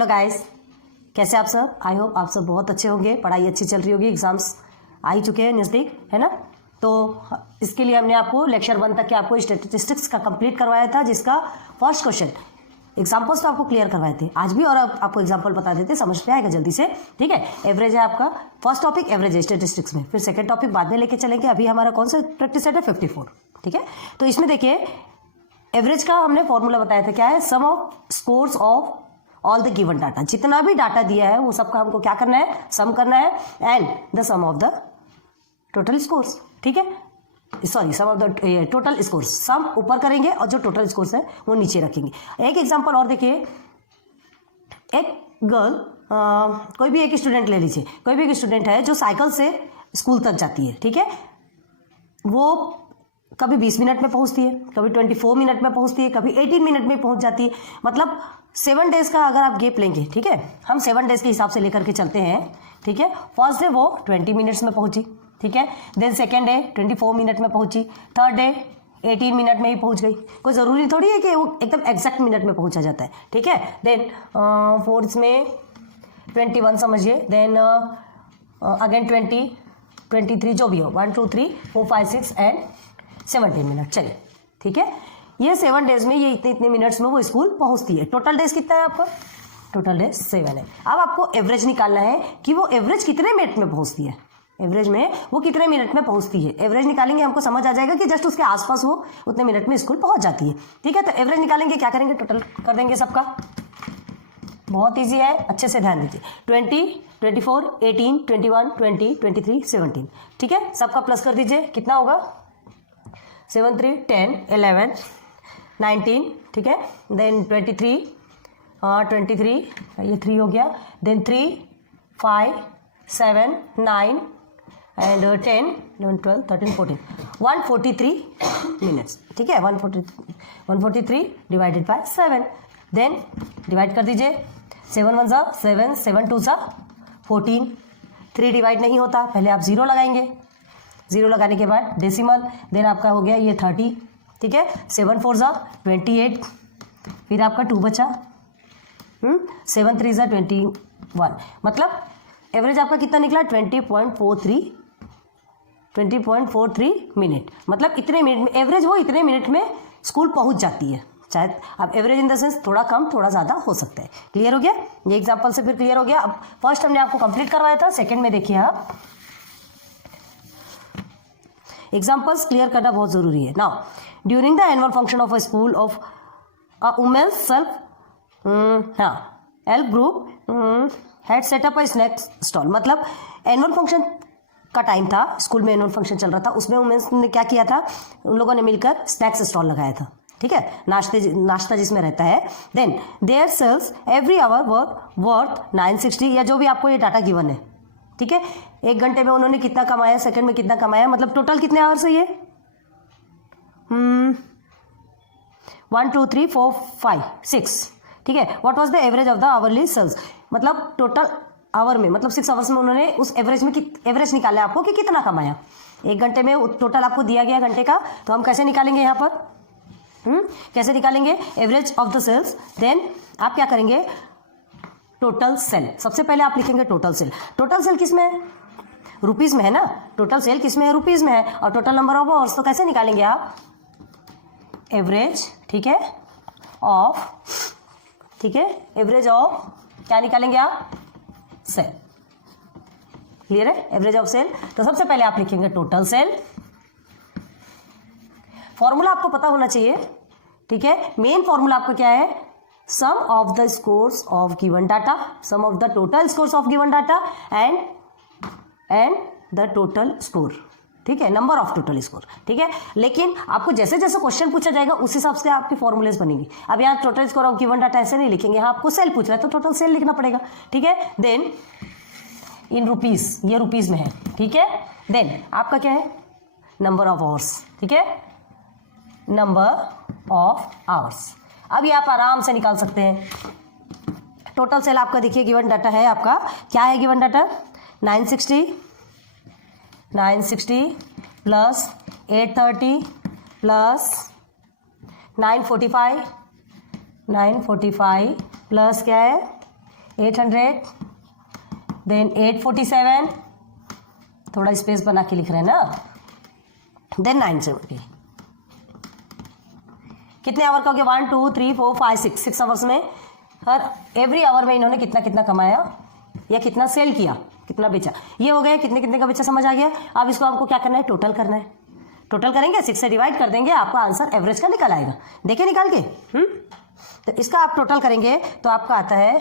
Hello guys, कैसे आप सब? आई होप आप सब बहुत अच्छे होंगे, पढ़ाई अच्छी चल रही होगी, एग्जाम्स आ ही चुके हैं नज़दीक, है ना। तो इसके लिए हमने आपको लेक्चर 1 तक के आपको स्टैटिस्टिक्स का कंप्लीट करवाया था, जिसका फर्स्ट क्वेश्चन एग्जाम्पल्स तो आपको क्लियर करवाए थे आज भी, और अब आपको एग्जाम्पल बता देते, समझ में आएगा जल्दी से। ठीक है, एवरेज है आपका फर्स्ट टॉपिक, एवरेज है स्टैटिस्टिक्स में, फिर सेकंड टॉपिक बाद में लेके चलेंगे। अभी हमारा कौन सा प्रैक्टिस सेट है? 54। ठीक है, तो इसमें देखिए एवरेज का हमने फॉर्मूला बताया था, क्या है? Sum of scores of all the given data. जितना भी डाटा दिया है वो सबका हमको क्या करना है? सम करना है, and the sum of the total scores. ठीक है, sorry, sum of the total scores, sum ऊपर करेंगे और जो टोटल स्कोर्स है वो नीचे रखेंगे। एक एग्जांपल और देखिए, एक गर्ल, कोई भी एक स्टूडेंट ले लीजिए, कोई भी एक स्टूडेंट है जो साइकिल से स्कूल तक जाती है। ठीक है, वो कभी 20 मिनट में पहुंचती है, कभी 24 मिनट में पहुंचती है, कभी 18 मिनट में पहुंच जाती है। मतलब 7 डेज का अगर आप गेप लेंगे, ठीक है, हम 7 डेज के हिसाब से लेकर के चलते हैं। ठीक है, फर्स्ट डे वो 20 मिनट्स में पहुंची, ठीक है, देन सेकेंड डे 24 मिनट में पहुंची, थर्ड डे 18 मिनट में ही पहुंच गई। कोई ज़रूरी थोड़ी है कि वो एकदम एग्जैक्ट मिनट में पहुंचा जाता है। ठीक है, देन फोर्थ में 21 समझिए, देन अगेन 20, 23, जो भी हो, 1, 2, 3, 4, 5, 6 एंड 17 मिनट। चलिए, ठीक है, ये 7 डेज में ये इतने मिनट्स में वो स्कूल पहुंचती है। टोटल डेज कितना है आपका? टोटल डेज 7 है। अब आपको एवरेज निकालना है कि वो एवरेज कितने मिनट में पहुंचती है, एवरेज में वो कितने मिनट में पहुंचती है। एवरेज निकालेंगे, हमको समझ आ जाएगा कि जस्ट उसके आसपास वो उतने मिनट में स्कूल पहुंच जाती है। ठीक है, तो एवरेज निकालेंगे, क्या करेंगे? टोटल कर देंगे सबका, बहुत ईजी है, अच्छे से ध्यान दीजिए। 20, 24, 18, 21, 20, 23, 17। ठीक है, सबका प्लस कर दीजिए, कितना होगा? 7, 3, 10, 11, 19। ठीक है, देन 23, 23, ये 3 हो गया, देन 3, 5, 7, 9 एंड 10, 11, 12, 13, 14, 143 मिनट्स। ठीक है, 143 डिवाइडेड बाय 7, देन डिवाइड कर दीजिए। 7 1 जा 7, 7 2 जा 14, 3 डिवाइड नहीं होता, पहले आप 0 लगाएंगे, 0 लगाने के बाद डेसिमल, देन आपका हो गया ये 30। ठीक है, 7 4 जा 28, फिर आपका 2 बचा, 7 3 जा 21। मतलब एवरेज आपका कितना निकला? 20.43 मिनट। मतलब इतने मिनट में एवरेज वो इतने मिनट में स्कूल पहुंच जाती है। शायद अब एवरेज इन द सेंस थोड़ा कम थोड़ा ज़्यादा हो सकता है। क्लियर हो गया? ये एग्जाम्पल से फिर क्लियर हो गया। अब फर्स्ट हमने आपको कंप्लीट करवाया था, सेकेंड में देखिए आप एग्जाम्पल्स क्लियर करना बहुत जरूरी है। Now during the annual function of a school of a women's self help group had set up a snack stall. मतलब एनुअल फंक्शन का टाइम था, स्कूल में एनुअल फंक्शन चल रहा था, उसमें वुमेन्स ने क्या किया था? उन लोगों ने मिलकर स्नैक्स स्टॉल लगाया था। ठीक है, नाश्ता जिसमें रहता है। Then their sales every hour worth 960, या जो भी आपको ये डाटा गिवन है। ठीक है, 1 घंटे में उन्होंने कितना कमाया, सेकंड में कितना कमाया, मतलब टोटल कितने आवर्स है ये? 1 2 3 4 5 6। ठीक है, what was the average of the hourly sales? मतलब टोटल आवर में, मतलब 6 आवर्स में उन्होंने उस एवरेज में एवरेज निकाला आपको कि कितना कमाया। 1 घंटे में टोटल आपको दिया गया घंटे का, तो हम कैसे निकालेंगे यहाँ पर? कैसे निकालेंगे average of the sales? Then आप क्या करेंगे? टोटल सेल, सबसे पहले आप लिखेंगे टोटल सेल। टोटल सेल किस में है? रुपीज में है ना। टोटल सेल किस में है? रुपीज में है। और टोटल नंबर ऑफ आवर्स तो कैसे निकालेंगे आप? एवरेज, ठीक है, ऑफ, ठीक है, एवरेज ऑफ क्या निकालेंगे आप? सेल। क्लियर है? Average of sale. तो सबसे पहले आप लिखेंगे टोटल सेल। फॉर्मूला आपको पता होना चाहिए। ठीक है, मेन फॉर्मूला आपका क्या है? Sum of the scores of given data, sum of the total scores of given data and the total score. ठीक है, नंबर ऑफ टोटल स्कोर। ठीक है, लेकिन आपको जैसे जैसे क्वेश्चन पूछा जाएगा उस हिसाब से आपकी फॉर्मूलेज बनेगी। अब यहाँ total score of given data ऐसे नहीं लिखेंगे, यहाँ आपको सेल पूछ रहा है तो टोटल सेल लिखना पड़ेगा। ठीक है, देन इन रुपीज, ये रुपीज में है। ठीक है, देन आपका क्या है? Number of hours. ठीक है, नंबर ऑफ आवर्स। अब ये आप आराम से निकाल सकते हैं। टोटल सेल आपका देखिए गिवन डाटा है, आपका क्या है given data? 960 plus 830 plus 945 plus क्या है 800, देन 847, थोड़ा स्पेस बना के लिख रहे हैं ना, देन 970। कितने आवर का हो गया? 1 2 3 4 5 6 आवर्स में हर एवरी आवर में इन्होंने कितना कितना कमाया या कितना सेल किया, कितना बेचा, ये हो गया। कितने कितने का बेचा समझ आ गया। अब इसको आपको क्या करना है? टोटल करना है। टोटल करेंगे, 6 से डिवाइड कर देंगे, आपका आंसर एवरेज का निकल आएगा। देखिए निकाल के। तो इसका आप टोटल करेंगे तो आपका आता है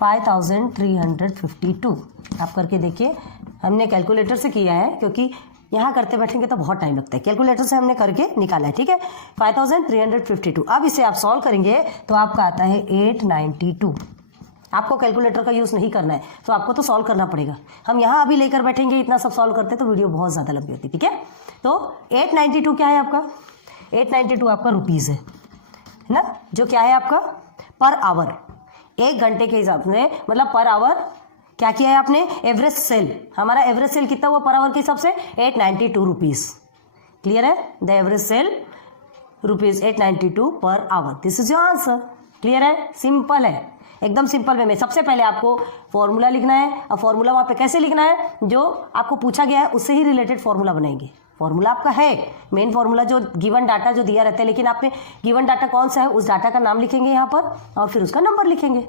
5352। आप करके देखिए। हमने कैलकुलेटर से किया है क्योंकि यहाँ करते बैठेंगे तो बहुत टाइम लगता है। कैलकुलेटर से हमने करके निकाला है, ठीक है। 5352। अब इसे आप सॉल्व करेंगे तो आपका आता है 892। आपको कैलकुलेटर का यूज़ नहीं करना है तो आपको तो सॉल्व करना पड़ेगा। हम यहाँ अभी लेकर बैठेंगे, इतना सब सॉल्व करते तो वीडियो बहुत ज़्यादा लंबी होती, ठीक है। तो 892 क्या है आपका? 892 आपका रुपीज़ है ना, जो क्या है आपका पर आवर, 1 घंटे के हिसाब से, मतलब पर आवर क्या किया है आपने? Average sale. हमारा एवरेज सेल कितना हुआ पर आवर के हिसाब से? 892 रुपीज़। क्लियर है? The average sale rupees 892 per hour. This is your answer. Clear है? सिंपल है, एकदम सिंपल वे में। सबसे पहले आपको फॉर्मूला लिखना है। अब फॉर्मूला वहाँ पे कैसे लिखना है? जो आपको पूछा गया है उससे ही रिलेटेड फॉर्मूला बनाएंगे। फॉर्मूला आपका है मेन फॉर्मूला, जो गिवन डाटा जो दिया रहता है, लेकिन आपने गिवन डाटा कौन सा है उस डाटा का नाम लिखेंगे यहाँ पर और फिर उसका नंबर लिखेंगे,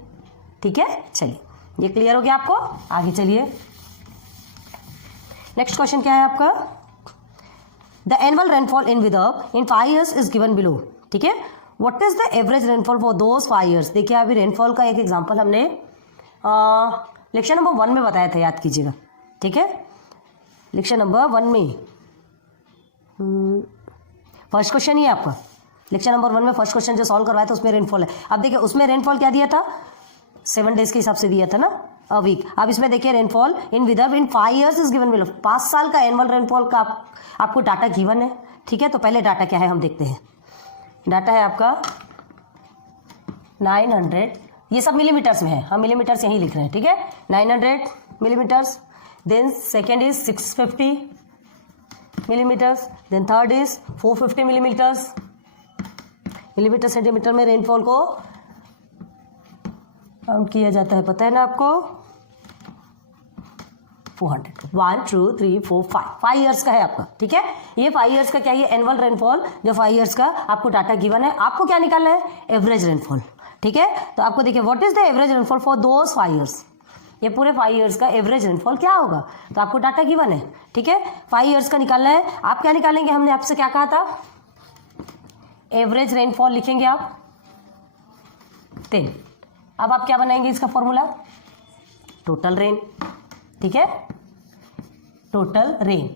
ठीक है। चलिए, ये क्लियर हो गया आपको। आगे चलिए, नेक्स्ट क्वेश्चन क्या है आपका? The annual rainfall in Vidarbha in 5 years is given below, ठीक है। What is the average rainfall for those 5 years? देखिए अभी रेनफॉल का एक एग्जांपल हमने लेक्चर नंबर 1 में बताया था, याद कीजिएगा, ठीक है। लेक्चर नंबर 1 में फर्स्ट क्वेश्चन ही है आपका। लेक्चर नंबर 1 में फर्स्ट क्वेश्चन जो सॉल्व करवाया था उसमें रेनफॉल है। अब देखिए उसमें रेनफॉल क्या दिया था? 7 days के हिसाब से दिया था ना, अ वीक। अब इसमें देखिए rainfall in Vidarbha in 5 years is given below. 5 साल का एनुअल रेनफॉल का आपको डाटा गिवन है, ठीक है। तो पहले डाटा क्या है हम देखते हैं। डाटा है आपका 900, ये सब मिलीमीटर्स में है, हम मिलीमीटर्स यहीं लिख रहे हैं, ठीक है। 900 millimetres, then second is 650 millimetres, then third is 450 millimetres. Millimetre centimetre में रेनफॉल को काउंट किया जाता है, पता है ना आपको? 400। 1 2 3 4 5 years का है आपका, ठीक है। ये 5 years का क्या है? एनुअल रेनफॉल जो 5 years का आपको डाटा गिवन है। आपको क्या निकालना है? एवरेज रेनफॉल, ठीक है। तो आपको देखिए what is the average rainfall for those 5 years। ये पूरे 5 years का एवरेज रेनफॉल क्या होगा? तो आपको डाटा गिवन है, ठीक है। 5 years का निकालना है। आप क्या निकालेंगे? हमने आपसे क्या कहा था? एवरेज रेनफॉल लिखेंगे आप 10। अब आप क्या बनाएंगे इसका फॉर्मूला? टोटल रेन, ठीक है। टोटल रेन,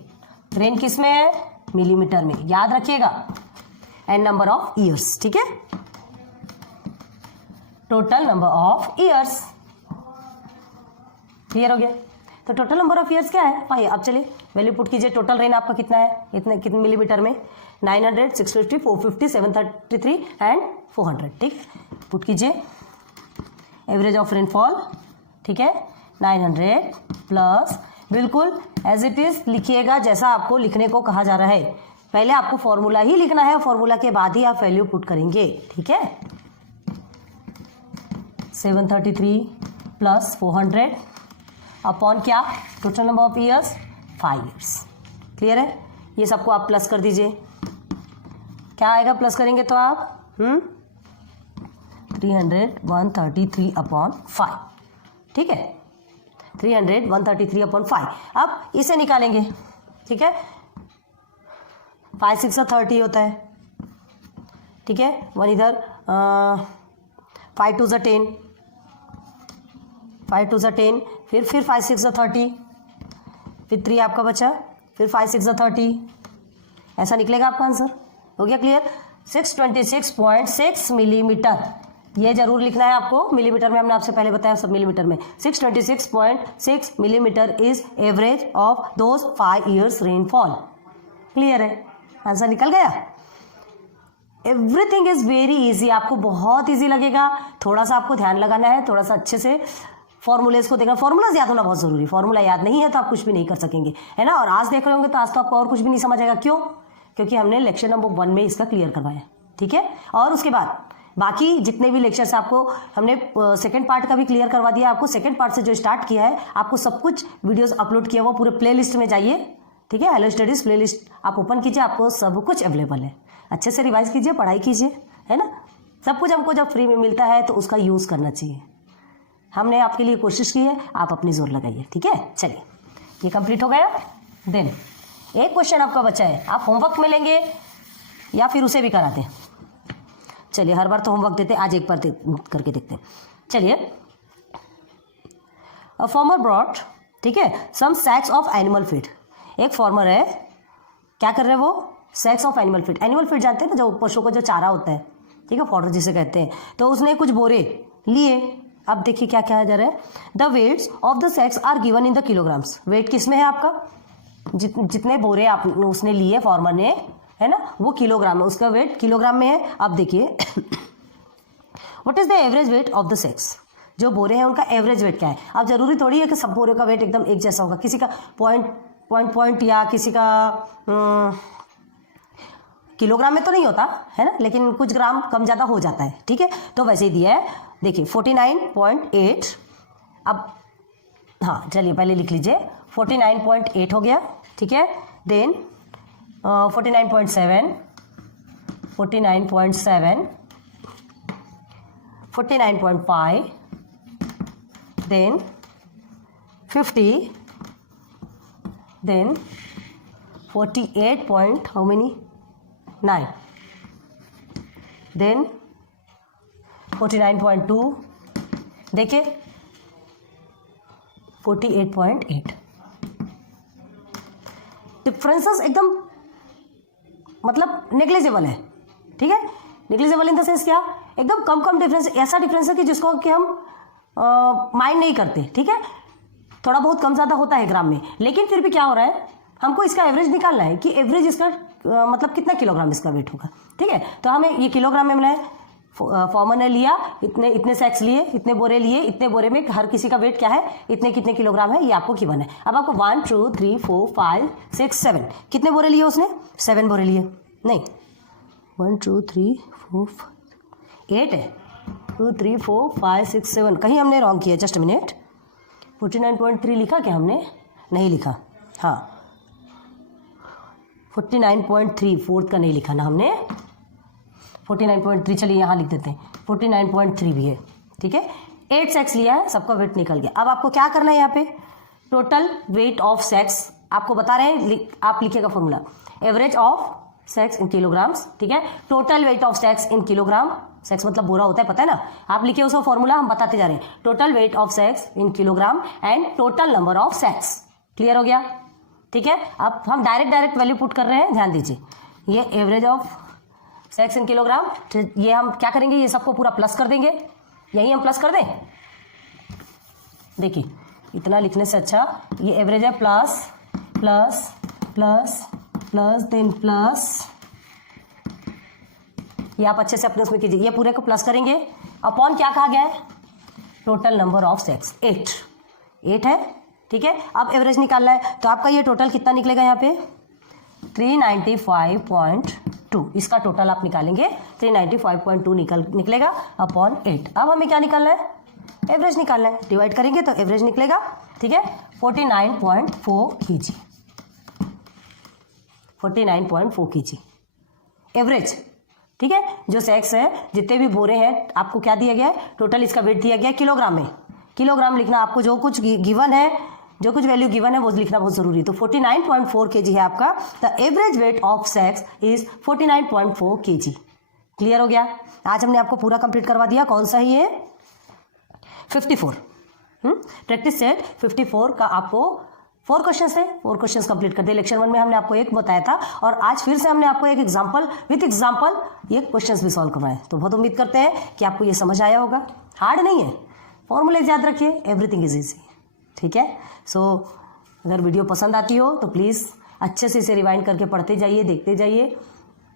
रेन किस में है? मिलीमीटर में, याद रखिएगा। एंड नंबर ऑफ ईयर्स, ठीक है। Total number of years. Clear हो गया? तो टोटल नंबर ऑफ ईयर्स क्या है? 5। अब चलिए वैल्यू पुट कीजिए। टोटल रेन आपका कितना है? इतने कितने मिलीमीटर में? 900, 650, 450, 733 एंड 400, ठीक। पुट कीजिए एवरेज ऑफ रेनफॉल, ठीक है। 900 प्लस, बिल्कुल एज इट इज लिखिएगा जैसा आपको लिखने को कहा जा रहा है। पहले आपको फॉर्मूला ही लिखना है, फॉर्मूला के बाद ही आप वैल्यू पुट करेंगे, ठीक है। 733 प्लस 400 अपॉन क्या? Total number of years 5 years। Clear है? ये सबको आप प्लस कर दीजिए। क्या आएगा प्लस करेंगे तो आप? 300 133 अपॉन 5, ठीक है। 300 133 अपॉन 5। अब इसे निकालेंगे, ठीक है। 5 6 30 होता है, ठीक है। 1 इधर, 5 2 10, 5 2 10, फिर 5 6 30, फिर 3 आपका बचा, फिर 5 6 30। ऐसा निकलेगा आपका आंसर। हो गया क्लियर? 626.6 मिलीमीटर, ये जरूर लिखना है आपको। मिलीमीटर में हमने आपसे पहले बताया, सब मिलीमीटर में। 626.6 millimetre is average of those 5 years rainfall. Clear है? आंसर निकल गया। एवरीथिंग इज वेरी इजी, आपको बहुत इजी लगेगा। थोड़ा सा आपको ध्यान लगाना है, थोड़ा सा अच्छे से फॉर्मूलेज को देखना। फॉर्मूलाज याद होना बहुत जरूरी है। फॉर्मूला याद नहीं है तो आप कुछ भी नहीं कर सकेंगे, है ना। और आज देख रहे होंगे तो आज तो आपको और कुछ भी नहीं समझ आएगा। क्यों? क्योंकि हमने लेक्चर नंबर 1 में इसका क्लियर करवाया, ठीक है। और उसके बाद बाकी जितने भी लेक्चर्स आपको हमने सेकंड पार्ट का भी क्लियर करवा दिया, आपको सेकंड पार्ट से जो स्टार्ट किया है आपको सब कुछ वीडियोस अपलोड किया हुआ पूरे प्लेलिस्ट में जाइए, ठीक है। हेलो स्टडीज प्लेलिस्ट आप ओपन कीजिए, आपको सब कुछ अवेलेबल है। अच्छे से रिवाइज कीजिए, पढ़ाई कीजिए, है ना। सब कुछ हमको जब फ्री में मिलता है तो उसका यूज़ करना चाहिए। हमने आपके लिए कोशिश की है, आप अपनी जोर लगाइए, ठीक है। चलिए ये कंप्लीट हो गया। देन एक क्वेश्चन आपका बचा है, आप होमवर्क में लेंगे या फिर उसे भी कराते हैं। चलिए हर बार तो होमवर्क देते, आज एक बार करके देखते हैं। चलिए अ फार्मर ब्रॉट, ठीक है, some sacks of animal feed. एक फार्मर है, क्या कर रहे हैं वो, sacks of animal feed. Animal feed जानते हैं ना, जो पशुओं का जो चारा होता है, ठीक है, फॉडर जिसे कहते हैं। तो उसने कुछ बोरे लिए। अब देखिए क्या कहा जा रहा है, the weights of the sacks are given in the kilograms. Weight किस में है आपका, जितने बोरे आप उसने लिए फार्मर ने, है ना, वो किलोग्राम में, उसका वेट किलोग्राम में है। अब देखिए what is the average weight of the sex, जो बोरे हैं उनका एवरेज वेट क्या है। अब जरूरी थोड़ी है कि सब बोरे का वेट एकदम एक जैसा होगा, किसी का पॉइंट या किसी का किलोग्राम में तो नहीं होता है ना, लेकिन कुछ ग्राम कम ज़्यादा हो जाता है, ठीक है। तो वैसे ही दिया है, देखिए 49.8। अब हाँ चलिए पहले लिख लीजिए, 49.8 हो गया, ठीक है। Then 49.7, 49.7, 49.5, then 50, then 48 point how many 9, then 49.2, देखिए 48.8। डिफरेंसेस एकदम मतलब नेग्लिजिबल है, ठीक है। नेग्लिजिबल इन द सेंस क्या, एकदम कम डिफरेंस, ऐसा डिफरेंस है कि जिसको कि हम माइंड नहीं करते, ठीक है। थोड़ा बहुत कम ज़्यादा होता है ग्राम में, लेकिन फिर भी क्या हो रहा है, हमको इसका एवरेज निकालना है कि एवरेज इसका मतलब कितना किलोग्राम इसका वेट होगा, ठीक है। तो हमें ये किलोग्राम में मिला है, फार्मर ने लिया, इतने सैक्स लिए, इतने बोरे लिए, इतने बोरे में हर किसी का वेट क्या है, कितने किलोग्राम है, ये आपको गिवन है। अब आपको 1 2 3 4 5 6 7 कितने बोरे लिए उसने, 7 बोरे लिए, नहीं 1 2 3 4 8 है, 2 3 4 5 6 7, कहीं हमने रॉन्ग किया, जस्ट मिनट। 49.3 लिखा क्या हमने, नहीं लिखा, हाँ 49.3 फोर्थ का नहीं लिखा ना हमने, 49.3 चलिए यहाँ लिख देते हैं, 49.3 भी है, ठीक है। 8 सेक्स लिया है, सबका वेट निकल गया। अब आपको क्या करना है, यहाँ पे टोटल वेट ऑफ सेक्स आपको बता रहे हैं, आप लिखिएगा formula, average of sex in kilograms, ठीक है। Total weight of sex in kilogram, sex मतलब बोरा होता है, पता है ना, आप लिखिए उसका फॉर्मूला, हम बताते जा रहे हैं। Total weight of sex in kilogram and total number of sex, clear हो गया, ठीक है। अब हम डायरेक्ट वैल्यू पुट कर रहे हैं, ध्यान दीजिए। ये average of sex in kilogram, ये हम क्या करेंगे, ये सबको पूरा प्लस कर देंगे, यही हम प्लस कर दें। देखिए इतना लिखने से अच्छा ये एवरेज है, plus plus plus plus then plus, ये आप अच्छे से अपने उसमें कीजिए, ये पूरे को प्लस करेंगे। अपॉन क्या कहा गया है, टोटल नंबर ऑफ सेक्स 8 है, ठीक है। अब एवरेज निकालना है, तो आपका ये टोटल कितना निकलेगा, यहाँ पे 395.2, इसका टोटल आप निकालेंगे, 395.2 निकलेगा अपॉन 8। अब हमें क्या निकालना है, एवरेज निकालना है, डिवाइड करेंगे तो एवरेज निकलेगा, ठीक है, 49.4 kg, 49.4 kg एवरेज, ठीक है। जो सेक्स है, जितने भी बोरे हैं, आपको क्या दिया गया है, टोटल इसका वेट दिया गया है किलोग्राम में, किलोग्राम लिखना आपको, जो कुछ गिवन है, जो कुछ वैल्यू गिवन है वो लिखना बहुत जरूरी है। तो 49.4 kg है आपका, the average weight of sex is 49.4 kg, clear हो गया। आज हमने आपको पूरा कंप्लीट करवा दिया, कौन सा ही है 54, प्रैक्टिस सेट 54 का आपको 4 क्वेश्चन है, 4 क्वेश्चन कंप्लीट कर दिए। लेक्चर 1 में हमने आपको एक बताया था, और आज फिर से हमने आपको एक एग्जाम्पल विथ एग्जाम्पल ये क्वेश्चंस भी सॉल्व करवाए। तो बहुत उम्मीद करते हैं कि आपको ये समझ आया होगा, हार्ड नहीं है, फॉर्मूले याद रखिए, एवरीथिंग इज ईजी, ठीक है। सो अगर वीडियो पसंद आती हो तो प्लीज़ अच्छे से इसे रिवाइंड करके पढ़ते जाइए, देखते जाइए।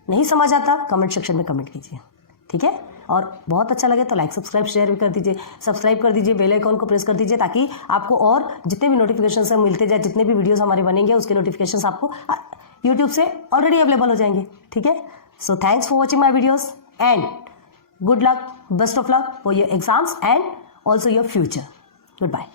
नहीं समझ आता कमेंट सेक्शन में कमेंट कीजिए, ठीक है। और बहुत अच्छा लगे तो लाइक सब्सक्राइब शेयर भी कर दीजिए, सब्सक्राइब कर दीजिए, बेल आइकॉन को प्रेस कर दीजिए, ताकि आपको और जितने भी नोटिफिकेशन से मिलते जाए, जितने भी वीडियोस हमारे बनेंगे उसके नोटिफिकेशन आपको यूट्यूब से ऑलरेडी अवेलेबल हो जाएंगे, ठीक है। So thanks for watching my videos and Good luck, best of luck for your exams and also your future. Goodbye.